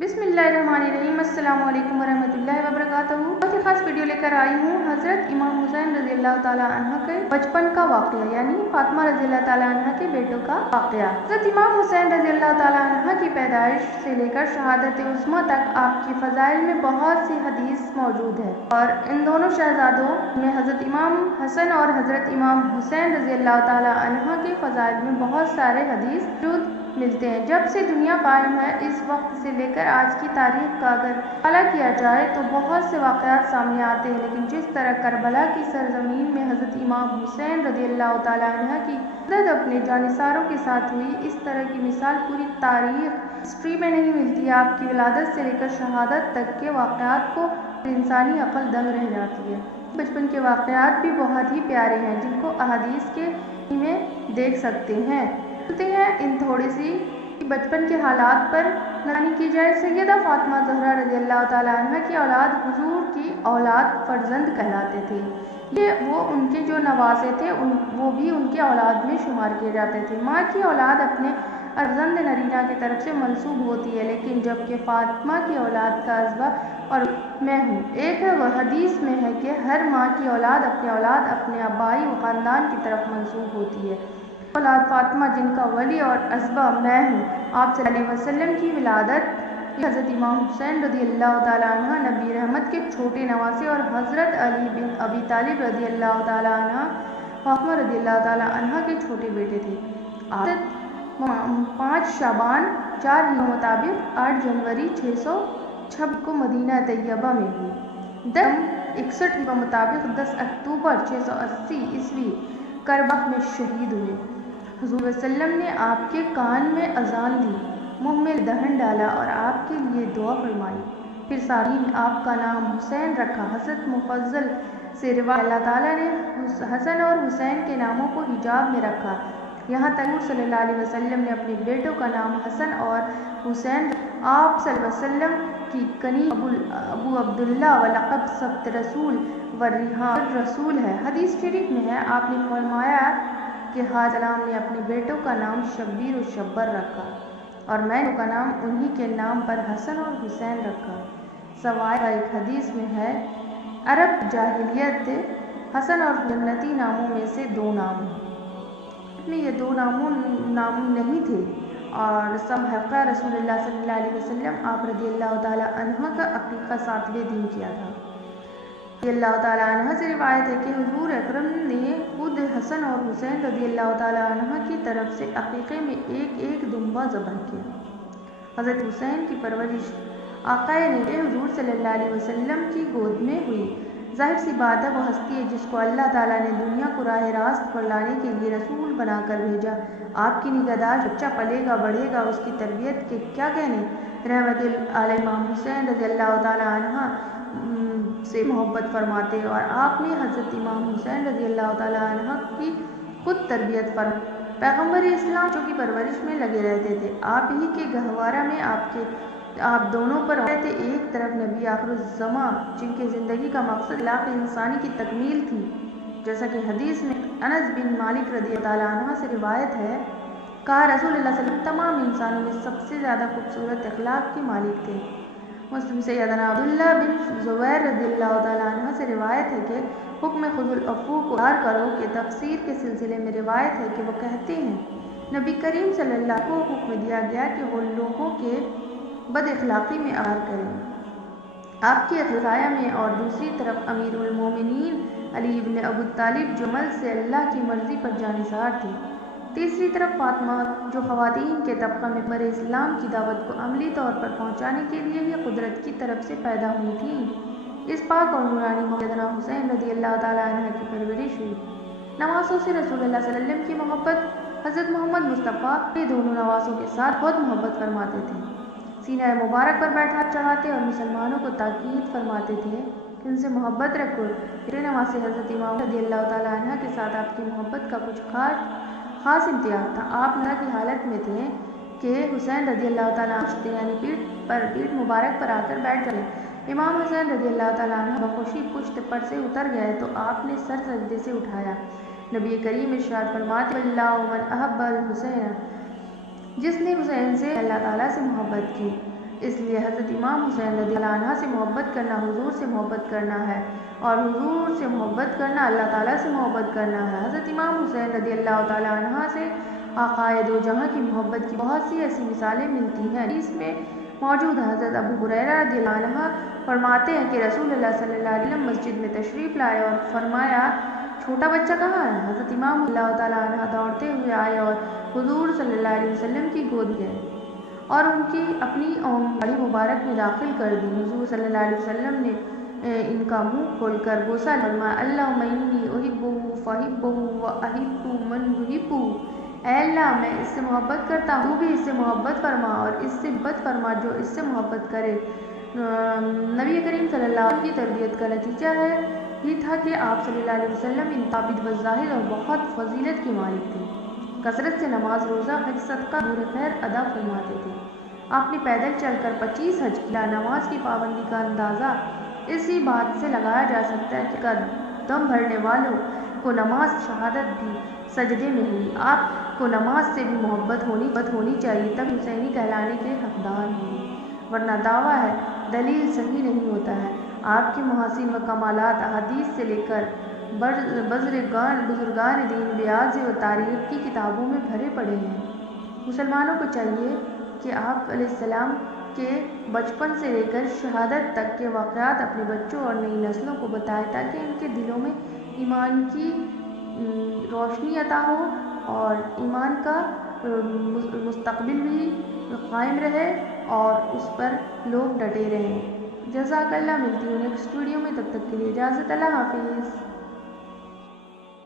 बिस्मिल्लाहिर्रहमानिर्रहीम। अस्सलामु अलैकुम वरहमतुल्लाहि वबरकातुहू। बहुत ही खास वीडियो लेकर आई हूँ हज़रत इमाम हुसैन रज़ी अल्लाह ताला अन्हा के बचपन का वाक़या, यानी फातिमा रज़ी अल्लाह ताला अन्हा के बेटों का वाक़या। हज़रत इमाम हुसैन रज़ी अल्लाह ताला अन्हा की पैदाइश से लेकर शहादत उज़्मा तक आपकी फ़ज़ाइल में बहुत सी हदीस मौजूद है, और इन दोनों शहज़ादों में हज़रत इमाम हसन और हज़रत इमाम हुसैन रज़ी अल्लाह ताला अन्हा के फ़ज़ाइल में बहुत सारे हदीस मौजूद मिलते हैं। जब से दुनिया कायम है, इस वक्त से लेकर आज की तारीख का अगर मुताला किया जाए तो बहुत से वाक़यात सामने आते हैं, लेकिन जिस तरह करबला की सरजमीन में हज़रत इमाम हुसैन रज़ी अल्लाह ताला अन्हा की मदद अपने जानिसारों के साथ हुई, इस तरह की मिसाल पूरी तारीख हिस्ट्री में नहीं मिलती। आपकी विलादत से लेकर शहादत तक के वाक़यात को इंसानी अक़ल दंग रह जाती है। बचपन के वाक़यात भी बहुत ही प्यारे हैं, जिनको अहादीस के में देख सकते हैं। इन थोड़ी सी बचपन के हालात पर नज़र की जाए। सैयदा फातिमा ज़हरा रज़ी अल्लाह ताला अन्हा की औलाद हुजूर की औलाद फर्जंद कहलाते थे। ये वो उनके जो नवासे थे वो भी उनके औलाद में शुमार किए जाते थे। माँ की औलाद अपने फर्जंद नरीना की तरफ से मंसूब होती है, लेकिन जबकि फातिमा की औलाद का अज़बा और मैं हूँ एक है, वह हदीस में है कि हर माँ की औलाद अपने आबाई व ख़ानदान की तरफ मंसूब होती है। औलाद फातिमा जिनका वली और अज़बा मैं हूँ, आप सल्लल्लाहु अलैहि वसल्लम की विलादत हज़रत इमाम हुसैन रज़ी अल्लाह ताला अन्हा नबी रहमत के छोटे नवासे और हज़रत अली बिन अबी तालिब रज़ी अल्लाह ताला अन्हा फातिमा रज़ी अल्लाह ताला अन्हा के छोटे बेटे थे। 5 शाबान 4 हिजरी मुताबिक 8 जनवरी 626 को मदीना तैयबा में हुई। 61 हिजरी मुताबिक 10 अक्टूबर 680 ईस्वी करबला में शहीद हुए। हुज़ूर वसल्लम ने आपके कान में अजान दी, मुँह में दहन डाला और आपके लिए दुआ फरमाई। फिर सारी में आपका नाम हुसैन रखा। हज़रत मुफज़्ज़ल से रिवायत अल्लाह ताला ने हसन और हुसैन के नामों को हिजाब में रखा। यहाँ तक सल्लल्लाहु अलैहि वसल्लम ने अपने बेटों का नाम हसन और हुसैन आप सल्लल्लाहु अलैहि वसल्लम की कनी अबू अब्दुल्ला व लक़ब सब्त रसूल व रिहान रसूल है। हदीस शरीफ में है, आपने फरमाया कि सलाम ने अपने बेटों का नाम शब्बीर और शब्बर रखा, और मैंने का नाम उन्हीं के नाम पर हसन और हुसैन रखा। सवाए एक हदीस में है, अरब जाहिलियत हसन और जन्नती नामों में से 2 नाम हैं। ये 2 नाम नहीं थे, और सब हक़ा रसूलुल्लाह सल्लल्लाहु अलैहि वसल्लम आप रज़ी अल्लाह ताला अन्हा का अक़ीक़ा 7वें दिन किया था। अल्लाह ताला अन्हा से रिवायत है कि हुज़ूर अकरम ने खुद हसन और हुसैन रज़ी अल्लाह ताला अन्हा की तरफ से अक़ीक़े में एक दुम्बा ज़बह किया। हज़रत हुसैन की परवरिश आक़ाए ने हुज़ूर सल्लल्लाहु अलैहि वसल्लम की गोद में हुई। ज़ाहिर सी बात है, वो हस्ती है जिसको अल्लाह ताला ने दुनिया को राह रास्त पर लाने के लिए रसूल बनाकर भेजा। आपकी निगहदाश्त बच्चा पलेगा बढ़ेगा, उसकी तरबियत के क्या कहने। रहमतुल आल इमाम हुसैन रज़ी अल्लाह ताला अन्हा से मोहब्बत फरमाते, और आपने हज़रत इमाम हुसैन रज़ी अल्लाह ताला अन्हा की खुद तरबियत फरमाई। पैगम्बर इस्लाम बच्चों की परवरिश में लगे रहते थे। आप ही के गहवारा में आप दोनों पर थे। एक तरफ नबी आखिरुज़्ज़मा, जिनकी ज़िंदगी का मकसद इलाक़ इंसानी की तकमील थी, जैसा कि हदीस में अनस बिन मालिक रज़ी अल्लाह ताला अन्हु से रिवायत है, कहा रसूलुल्लाह सल्लल्लाहु अलैहि वसल्लम तमाम इंसानों में सबसे ज़्यादा खूबसूरत अखलाक के मालिक थे। मुस्लिम सैयदना अब्दुल्लाह बिन ज़ुबैर रज़ियल्लाहु ताला अन्हु से रिवायत है कि हुक्म खुज़ुल अफ़ू को इज़हार करो के तफसीर के सिलसिले में रिवायत है कि वो कहते हैं, नबी करीम सल्लल्लाहु अलैहि वसल्लम को हुक्म दिया गया कि वो लोगों के बद अखलाक़ी में इज़हार करें आपकी अखलाया में, और दूसरी तरफ अमीरुल मोमिनीन अली इब्न अबू तालिब जो अमल से अल्लाह की मर्ज़ी पर जानिसार थे। तीसरी तरफ फातिमा जो ख़वातीन के तबक़ा में पैगम्बर इस्लाम की दावत को अमली तौर पर पहुँचाने के लिए ही कुदरत की तरफ से पैदा हुई थी। इस पाक और नूरानी सैयदना हुसैन रज़ी अल्लाह ताला अन्हा की परवरिश हुई। नवासों से रसूलुल्लाह सल्लल्लाहु अलैहि वसल्लम की मोहब्बत हज़रत मोहम्मद मुस्तफ़ा के दोनों नवासों के साथ बहुत मोहब्बत फरमाते थे। सीना मुबारक पर बैठा चढ़ाते और मुसलमानों को ताकीद फरमाते थे कि उनसे मोहब्बत रखो। मेरे नवासे हज़रत इमाम रज़ी अल्लाह ताला अन्हा के साथ आपकी मोहब्बत का कुछ खास इम्तियाज़ था। आप अल्लाह की हालत में थे कि हुसैन रज़ी अल्लाह ताला अन्हु यानी पीठ मुबारक पर आकर बैठ गए। इमाम हुसैन रज़ी अल्लाह ताला अन्हु बखुशी पुश्त पर से उतर गए तो आपने सर सजदे से उठाया। नबी करीम इरशाद फरमाते, अल्लाह मन अहब्बल हुसैन, जिसने हुसैन से अल्लाह ताला से मोहब्बत की, اس لیے حضرت امام حسین رضی اللہ عنہ سے محبت کرنا حضور سے محبت کرنا ہے، اور حضور سے محبت کرنا اللہ تعالیٰ سے محبت کرنا ہے۔ حضرت امام حسین رضی اللہ تعالیٰ عنہ سے آقائے دو جہاں کی محبت کی بہت سی ایسی مثالیں ملتی ہیں۔ اس میں موجود ہے حضرت ابو ہریرہ رضی اللہ عنہ فرماتے ہیں کہ رسول اللہ صلی اللہ علیہ وسلم مسجد میں تشریف لائے اور فرمایا چھوٹا بچہ کہاں ہے؟ حضرت امام اللہ تعالیٰ عنہ دوڑتے ہوئے آئے اور حضور صلی اللہ علیہ وسلم کی گود گئے اور ان کی اپنی داڑھی مبارک میں داخل کر دی۔ حضور صلی اللہ علیہ وسلم نے ان کا منہ کھول کر بوسہ فرمایا، اللہم انی احبہ فاحبہ واحب من یحبہ، اے اللہ میں اس سے محبت کرتا ہوں، تو بھی اس سے محبت فرما اور اس سے محبت فرما جو اس سے محبت کرے۔ نبی کریم صلی اللہ علیہ وسلم کی تربیت کا نتیجہ یہ تھا کہ آپ صلی اللہ علیہ وسلم انتہائی بزاہد اور بہت فضیلت کے مالک تھے۔ کثرت سے نماز، روزہ، حج، صدقہ، نور خیر ادا فرماتے تھے۔ آپ نے پیدل چل کر 25 حج کیا۔ نماز کی پابندی کا اندازہ اسی بات سے لگایا جا سکتا ہے کہ دم بھرنے والوں کو نماز شہادت بھی سجدے میں ہوئی۔ آپ کو نماز سے بھی محبت ہونی چاہیے، تب حسینی کہلانے کے حقدار ہوں گے، ورنہ دعویٰ ہے دلیل صحیح نہیں ہوتا ہے۔ آپ کے محاسن و کمالات احادیث سے لے کر بزرگان دین ریاض و تاریخ کی کتابوں میں بھرے پڑے ہیں۔ مسلمانوں کو چاہیے کہ آپ علیہ السلام کے بچپن سے لے کر شہادت تک کے واقعات اپنے بچوں اور نئی نسلوں کو بتائیں تاکہ ان کے دلوں میں ایمان کی روشنی عطا ہو اور ایمان کا مستقبل بھی قائم رہے اور اس پر لوگ ڈٹے رہیں۔ جزاک اللہ۔ ملتی ہوں نیکسٹ ویڈیو میں، تب تک کے لیے اجازت، اللہ حافظ۔